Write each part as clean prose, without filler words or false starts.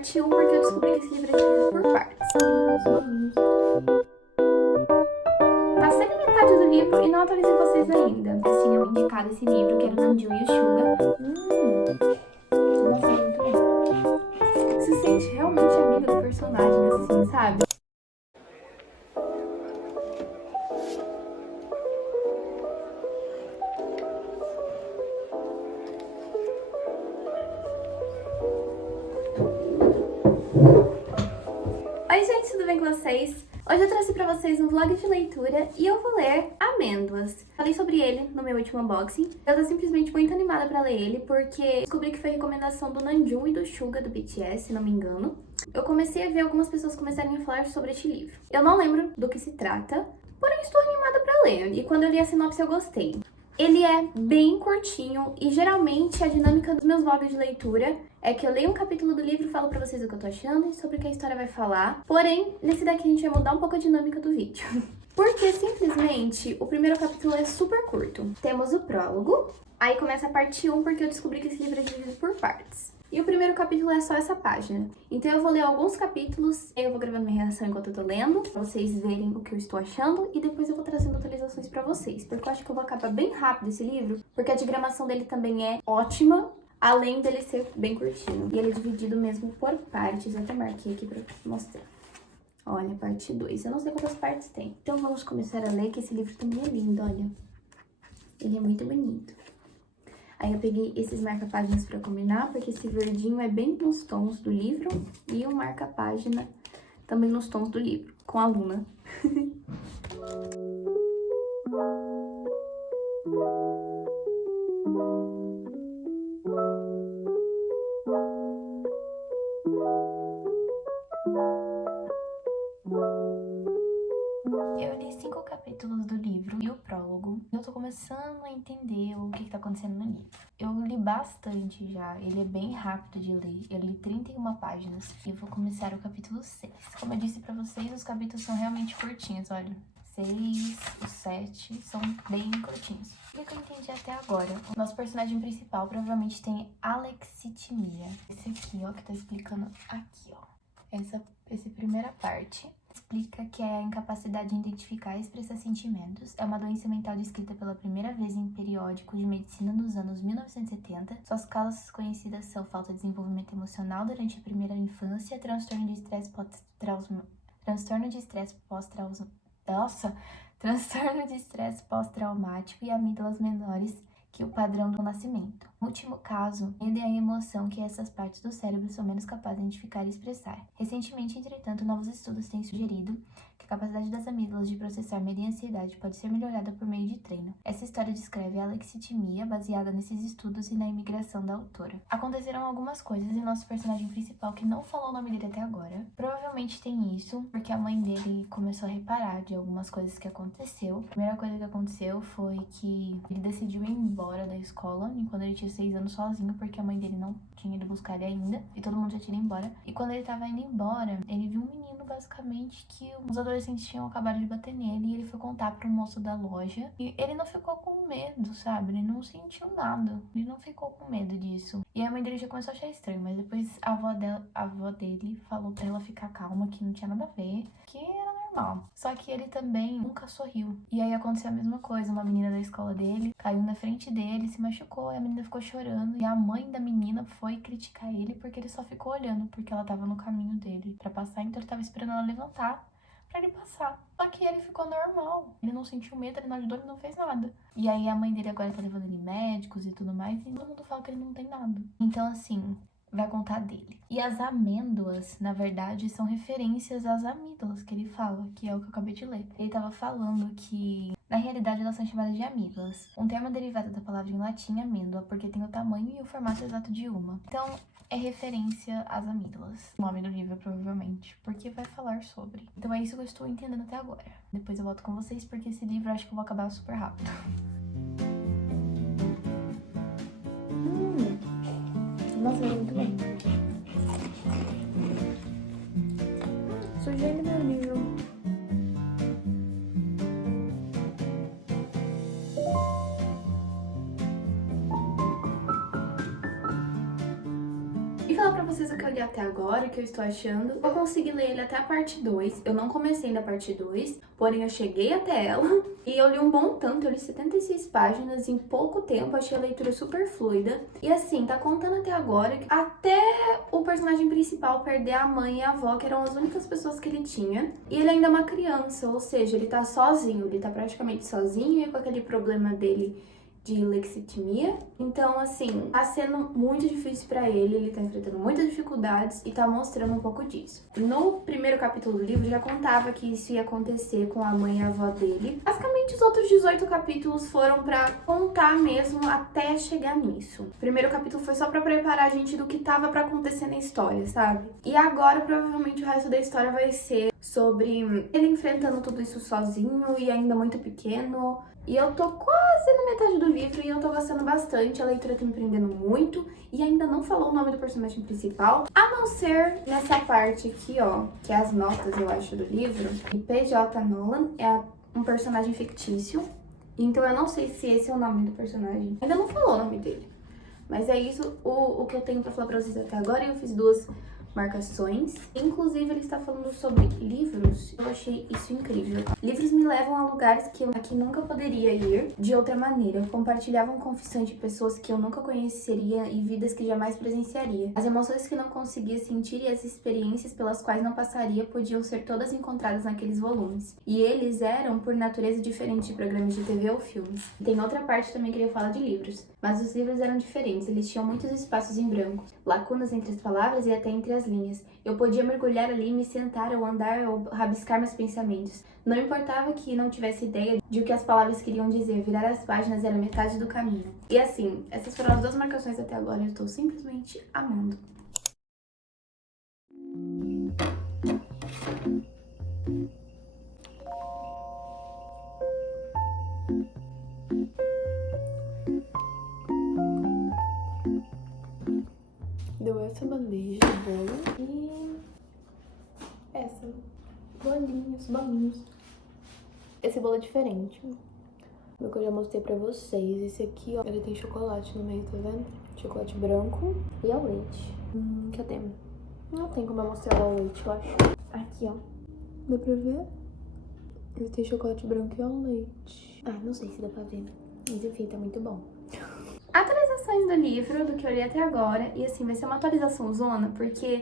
parte 1 porque eu descobri que esse livro é dividido por partes. Passei na metade do livro e não atualizei vocês ainda. Vocês tinham indicado esse livro, que era o Namjoon e o Suga. Nossa, é muito bom. Se sente realmente amigo do personagem, assim, sabe? Oi gente, tudo bem com vocês? Hoje eu trouxe pra vocês um vlog de leitura e eu vou ler Amêndoas. Falei sobre ele no meu último unboxing. Eu tô simplesmente muito animada pra ler ele porque descobri que foi recomendação do Namjoon e do Suga do BTS, se não me engano. Eu comecei a ver algumas pessoas começarem a falar sobre este livro. Eu não lembro do que se trata, porém estou animada pra ler. E quando eu li a sinopse eu gostei. Ele é bem curtinho e geralmente a dinâmica dos meus vlogs de leitura é que eu leio um capítulo do livro, falo pra vocês o que eu tô achando e sobre o que a história vai falar. Porém, nesse daqui a gente vai mudar um pouco a dinâmica do vídeo. Porque simplesmente o primeiro capítulo é super curto. Temos o prólogo, aí começa a parte 1 porque eu descobri que esse livro é dividido por partes. E o primeiro capítulo é só essa página. Então eu vou ler alguns capítulos, eu vou gravando minha reação enquanto eu tô lendo, pra vocês verem o que eu estou achando, e depois eu vou trazendo atualizações pra vocês. Porque eu acho que eu vou acabar bem rápido esse livro, porque a diagramação dele também é ótima, além dele ser bem curtinho. E ele é dividido mesmo por partes, eu até marquei aqui pra mostrar. Olha, parte 2. Eu não sei quantas partes tem. Então vamos começar a ler, que esse livro também é lindo, olha. Ele é muito bonito. Aí eu peguei esses marca-páginas pra combinar, porque esse verdinho é bem nos tons do livro e o marca-página também nos tons do livro, com a Luna. Eu li 5 capítulos do livro e o prólogo. Eu tô começando a entender o que tá acontecendo no livro. Eu li bastante já, ele é bem rápido de ler. Eu li 31 páginas e eu vou começar o capítulo 6. Como eu disse pra vocês, os capítulos são realmente curtinhos, olha. 6, o 7 são bem curtinhos. E o que eu entendi até agora, o nosso personagem principal provavelmente tem alexitimia. Esse aqui, ó, que tá explicando aqui, ó. Essa primeira parte explica que é a incapacidade de identificar e expressar sentimentos. É uma doença mental descrita pela primeira vez em periódico de medicina nos anos 1970. Suas causas conhecidas são falta de desenvolvimento emocional durante a primeira infância, transtorno de estresse pós-traumático e amígdalas menores que o padrão do nascimento. No último caso, medo é a emoção que essas partes do cérebro são menos capazes de identificar e expressar. Recentemente, entretanto, novos estudos têm sugerido que a capacidade das amígdalas de processar medo e ansiedade pode ser melhorada por meio de treino. Essa história descreve a alexitimia baseada nesses estudos e na imigração da autora. Aconteceram algumas coisas e nosso personagem principal, que não falou o nome dele até agora, provavelmente tem isso porque a mãe dele começou a reparar de algumas coisas que aconteceu. A primeira coisa que aconteceu foi que ele decidiu ir embora da escola enquanto ele tinha 6 anos sozinho, porque a mãe dele não tinha ido buscar ele ainda e todo mundo já tinha ido embora. E quando ele tava indo embora, ele viu um menino basicamente que os adolescentes tinham acabado de bater nele e ele foi contar pro moço da loja. E ele não ficou com medo, sabe? Ele não sentiu nada. Ele não ficou com medo disso. E a mãe dele já começou a achar estranho, mas depois a avó dele falou pra ela ficar calma, que não tinha nada a ver, que era normal. Só que ele também nunca sorriu. E aí aconteceu a mesma coisa, uma menina da escola dele caiu na frente dele, se machucou, e a menina ficou chorando. E a mãe da menina foi criticar ele porque ele só ficou olhando, porque ela tava no caminho dele pra passar, então ele tava esperando ela levantar pra ele passar. Só que ele ficou normal. Ele não sentiu medo, ele não ajudou, ele não fez nada. E aí a mãe dele agora tá levando ele em médicos e tudo mais, e todo mundo fala que ele não tem nada. Então, assim, vai contar dele. E as amêndoas, na verdade, são referências às amígdalas que ele fala, que é o que eu acabei de ler. Ele tava falando que, na realidade, elas são chamadas de amígdalas, um termo derivado da palavra em latim amêndoa, porque tem o tamanho e o formato exato de uma. Então, é referência às amígdalas. O nome do livro, provavelmente, porque vai falar sobre. Então é isso que eu estou entendendo até agora. Depois eu volto com vocês, porque esse livro eu acho que eu vou acabar super rápido. Nossa, é muito bom. Sujei ele meu livro. vocês o que eu li até agora, o que eu estou achando. Eu consegui ler ele até a parte 2. Eu não comecei ainda a parte 2, porém eu cheguei até ela. E eu li um bom tanto, eu li 76 páginas em pouco tempo, achei a leitura super fluida. E assim, tá contando até agora que até o personagem principal perder a mãe e a avó, que eram as únicas pessoas que ele tinha. E ele ainda é uma criança, ou seja, ele tá sozinho, ele tá praticamente sozinho e com aquele problema dele de lexitimia. Então, assim, tá sendo muito difícil pra ele tá enfrentando muitas dificuldades e tá mostrando um pouco disso. No primeiro capítulo do livro já contava que isso ia acontecer com a mãe e a avó dele. Basicamente, os outros 18 capítulos foram pra contar mesmo até chegar nisso. O primeiro capítulo foi só pra preparar a gente do que tava pra acontecer na história, sabe? E agora, provavelmente, o resto da história vai ser sobre ele enfrentando tudo isso sozinho e ainda muito pequeno. E eu tô quase na metade do livro e eu tô gostando bastante, a leitura tá me prendendo muito e ainda não falou o nome do personagem principal, a não ser nessa parte aqui, ó, que é as notas, eu acho, do livro. E PJ Nolan é um personagem fictício, então eu não sei se esse é o nome do personagem. Ainda não falou o nome dele, mas é isso o que eu tenho pra falar pra vocês até agora. Eu fiz 2 marcações. Inclusive, ele está falando sobre livros. Eu achei isso incrível. Livros me levam a lugares que eu aqui nunca poderia ir de outra maneira. Compartilhavam confissões de pessoas que eu nunca conheceria e vidas que jamais presenciaria. As emoções que não conseguia sentir e as experiências pelas quais não passaria podiam ser todas encontradas naqueles volumes. E eles eram, por natureza, diferentes de programas de TV ou filmes. E tem outra parte também que eu queria falar de livros. Mas os livros eram diferentes. Eles tinham muitos espaços em branco, lacunas entre as palavras e até entre as linhas. Eu podia mergulhar ali, me sentar ou andar ou rabiscar meus pensamentos. Não importava que não tivesse ideia de o que as palavras queriam dizer, virar as páginas era metade do caminho. E assim, essas foram as 2 marcações até agora, eu tô simplesmente amando. Deu essa bandeja de bolo e essa. Bolinhos. Esse bolo é diferente do que eu já mostrei pra vocês. Esse aqui, ó, ele tem chocolate no meio, tá vendo? Chocolate branco e ao leite. Cadê? Não tem como eu mostrar o ao leite, eu acho. Aqui, ó. Dá pra ver? Ele tem chocolate branco e ao leite. Ah, não sei se dá pra ver. Mas enfim, tá muito bom. Atualizações do livro, do que eu li até agora. E assim, vai ser uma atualização zona, porque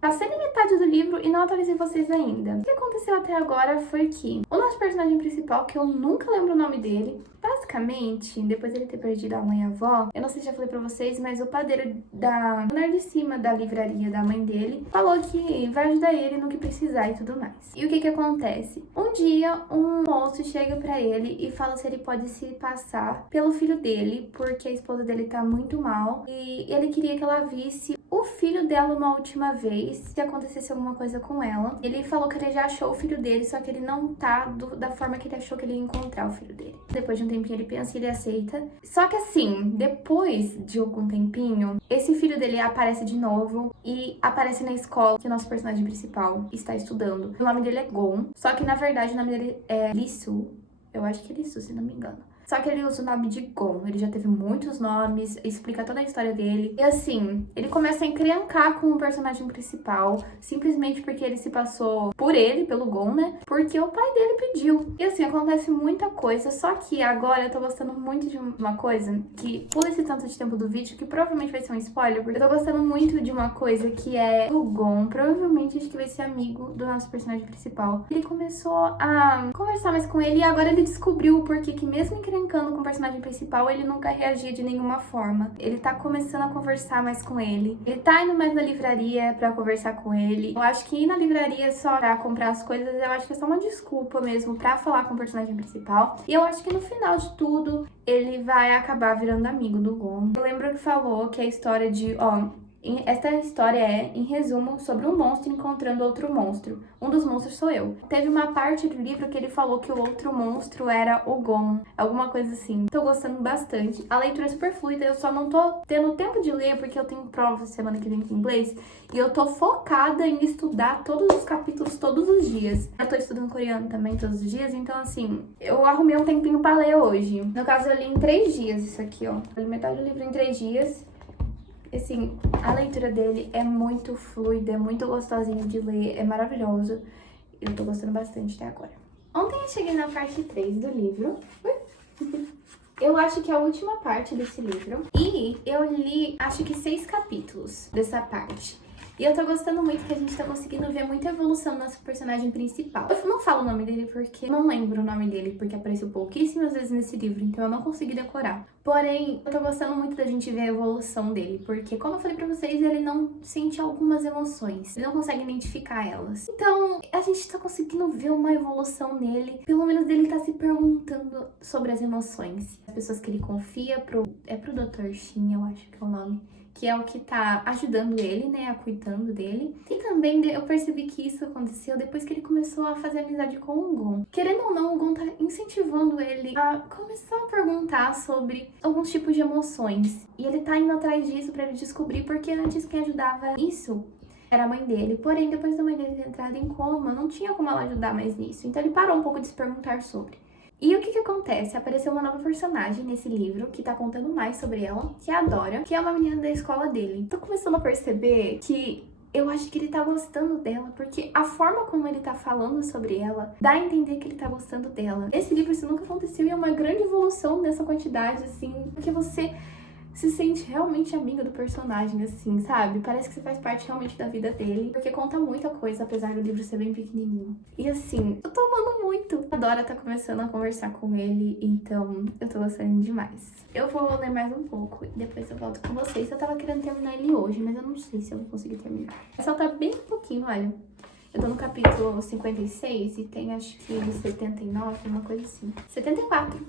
passei na metade do livro e não atualizei vocês ainda. O que aconteceu até agora foi que o nosso personagem principal, que eu nunca lembro o nome dele, basicamente, depois de ele ter perdido a mãe e a avó, eu não sei se já falei pra vocês, mas o padeiro do andar de cima da livraria da mãe dele falou que vai ajudar ele no que precisar e tudo mais. E o que que acontece? Um dia, um moço chega pra ele e fala se ele pode se passar pelo filho dele, porque a esposa dele tá muito mal e ele queria que ela visse o filho dela uma última vez, se acontecesse alguma coisa com ela. Ele falou que ele já achou o filho dele, só que ele não tá da forma que ele achou que ele ia encontrar o filho dele. Depois de um tempinho ele pensa e ele aceita. Só que assim, depois de algum tempinho, esse filho dele aparece de novo e aparece na escola que o nosso personagem principal está estudando. O nome dele é Gon, só que na verdade o nome dele é Lisu. Eu acho que é Lisu, se não me engano. Só que ele usa o nome de Gon, ele já teve muitos nomes, explica toda a história dele. E assim, ele começa a encrencar com o personagem principal, simplesmente porque ele se passou por ele, pelo Gon, né? Porque o pai dele pediu. E assim, acontece muita coisa, só que agora eu tô gostando muito de uma coisa, que pula esse tanto de tempo do vídeo, que provavelmente vai ser um spoiler, porque eu tô gostando muito de uma coisa que é o Gon, provavelmente acho que vai ser amigo do nosso personagem principal. Ele começou a conversar mais com ele e agora ele descobriu o porquê que mesmo encrencando com o personagem principal, ele nunca reagia de nenhuma forma. Ele tá começando a conversar mais com ele. Ele tá indo mais na livraria pra conversar com ele. Eu acho que ir na livraria só pra comprar as coisas, eu acho que é só uma desculpa mesmo pra falar com o personagem principal. E eu acho que no final de tudo, ele vai acabar virando amigo do Gon. Eu lembro que falou que a história de, esta história é, em resumo, sobre um monstro encontrando outro monstro. Um dos monstros sou eu. Teve uma parte do livro que ele falou que o outro monstro era o Gon. Alguma coisa assim. Tô gostando bastante. A leitura é super fluida. Eu só não tô tendo tempo de ler porque eu tenho prova semana que vem em inglês. E eu tô focada em estudar todos os capítulos todos os dias. Eu tô estudando coreano também todos os dias. Então, assim, eu arrumei um tempinho pra ler hoje. No caso, eu li em 3 dias isso aqui, ó. Eu li metade do livro em 3 dias. Assim, a leitura dele é muito fluida, é muito gostosinho de ler, é maravilhoso. Eu tô gostando bastante até agora. Ontem eu cheguei na parte 3 do livro. Eu acho que é a última parte desse livro. E eu li, acho que 6 capítulos dessa parte. E eu tô gostando muito que a gente tá conseguindo ver muita evolução no nosso personagem principal. Eu não falo o nome dele porque não lembro o nome dele, porque apareceu pouquíssimas vezes nesse livro, então eu não consegui decorar. Porém, eu tô gostando muito da gente ver a evolução dele, porque como eu falei pra vocês, ele não sente algumas emoções, ele não consegue identificar elas. Então, a gente tá conseguindo ver uma evolução nele, pelo menos dele tá se perguntando sobre as emoções. As pessoas que ele confia pro Dr. Shin, eu acho que é o nome, que é o que tá ajudando ele, né, cuidando dele. E também eu percebi que isso aconteceu depois que ele começou a fazer amizade com o Gon. Querendo ou não, o Gon tá incentivando ele a começar a perguntar sobre alguns tipos de emoções. E ele tá indo atrás disso pra ele descobrir, porque antes quem ajudava isso era a mãe dele. Porém, depois da mãe dele ter entrado em coma, não tinha como ela ajudar mais nisso. Então ele parou um pouco de se perguntar sobre. E o que que acontece? Apareceu uma nova personagem nesse livro, que tá contando mais sobre ela, que é a Dora, que é uma menina da escola dele. Tô começando a perceber que eu acho que ele tá gostando dela, porque a forma como ele tá falando sobre ela dá a entender que ele tá gostando dela. Nesse livro isso nunca aconteceu e é uma grande evolução nessa quantidade, assim, porque você se sente realmente amiga do personagem, assim, sabe? Parece que você faz parte realmente da vida dele, porque conta muita coisa, apesar do livro ser bem pequenininho. E assim, eu tô amando muito. A Dora tá começando a conversar com ele, então eu tô gostando demais. Eu vou ler mais um pouco e depois eu volto com vocês. Eu tava querendo terminar ele hoje, mas eu não sei se eu vou conseguir terminar. Só tá bem pouquinho, olha. Eu tô no capítulo 56 e tem acho que 79, uma coisa assim. 74.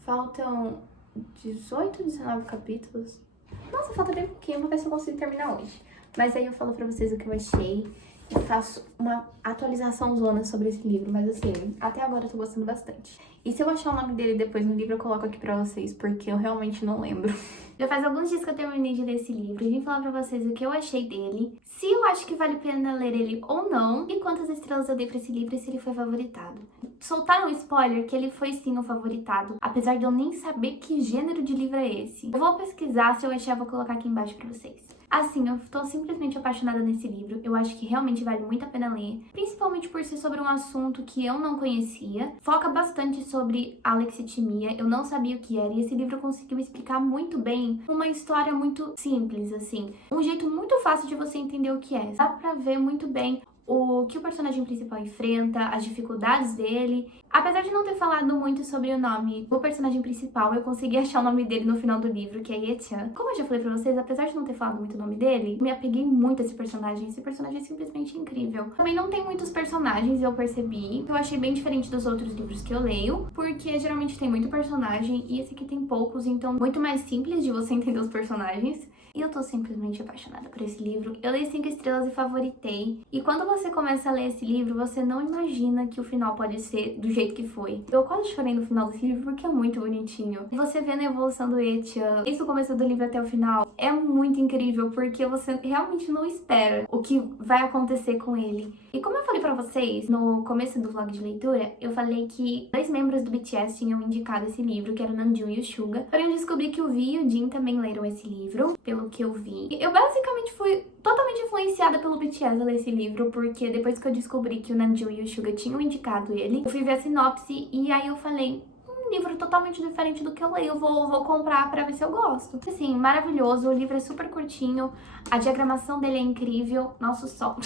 Faltam 18, 19 capítulos. Nossa, falta bem pouquinho, vou ver se eu consigo terminar hoje. Mas aí eu falo pra vocês o que eu achei e faço uma atualização zona sobre esse livro. Mas assim, até agora eu tô gostando bastante. E se eu achar o nome dele depois no livro, eu coloco aqui pra vocês, porque eu realmente não lembro. Já faz alguns dias que eu terminei de ler esse livro e vim falar pra vocês o que eu achei dele, se eu acho que vale a pena ler ele ou não, e quantas estrelas eu dei pra esse livro e se ele foi favoritado. Soltaram um spoiler que ele foi sim o favoritado, apesar de eu nem saber que gênero de livro é esse. Eu vou pesquisar, se eu achar eu vou colocar aqui embaixo pra vocês. Assim, eu tô simplesmente apaixonada nesse livro, eu acho que realmente vale muito a pena ler, principalmente por ser sobre um assunto que eu não conhecia. Foca bastante sobre alexitimia, eu não sabia o que era, e esse livro conseguiu explicar muito bem uma história muito simples, assim, um jeito muito fácil de você entender o que é. Dá pra ver muito bem o que o personagem principal enfrenta, as dificuldades dele. Apesar de não ter falado muito sobre o nome do personagem principal, eu consegui achar o nome dele no final do livro, que é Ye-chan. Como eu já falei pra vocês, apesar de não ter falado muito o nome dele, me apeguei muito a esse personagem. Esse personagem é simplesmente incrível. Também não tem muitos personagens, eu percebi. Eu achei bem diferente dos outros livros que eu leio, porque geralmente tem muito personagem e esse aqui tem poucos, então muito mais simples de você entender os personagens. E eu tô simplesmente apaixonada por esse livro. Eu dei 5 estrelas e favoritei. E quando você começa a ler esse livro, você não imagina que o final pode ser do jeito que foi. Eu quase chorei no final desse livro porque é muito bonitinho. E você vendo a evolução do Ye-chan, desde o começo do livro até o final, é muito incrível, porque você realmente não espera o que vai acontecer com ele. E como eu falei pra vocês no começo do vlog de leitura, eu falei que 2 membros do BTS tinham indicado esse livro, que era o Namjoon e o Suga. Porém, eu descobri que o Vi e o Jin também leram esse livro, pelo que eu vi. Eu basicamente fui totalmente influenciada pelo BTS a ler esse livro, porque depois que eu descobri que o Namjoon e o Suga tinham indicado ele, eu fui ver a sinopse e aí eu falei, livro totalmente diferente do que eu leio, eu vou comprar pra ver se eu gosto. Assim, maravilhoso, o livro é super curtinho, a diagramação dele é incrível, nossa, o sol.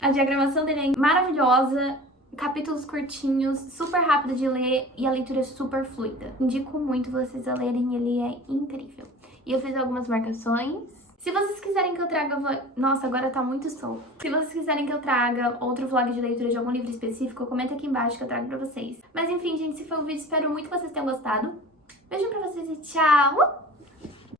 A diagramação dele é maravilhosa, capítulos curtinhos, super rápido de ler e a leitura é super fluida. Indico muito vocês a lerem, ele é incrível. E eu fiz algumas marcações. Se vocês quiserem que eu traga... Nossa, agora tá muito sol. Se vocês quiserem que eu traga outro vlog de leitura de algum livro específico, comenta aqui embaixo que eu trago pra vocês. Mas enfim, gente, esse foi o vídeo. Espero muito que vocês tenham gostado. Beijo pra vocês e tchau!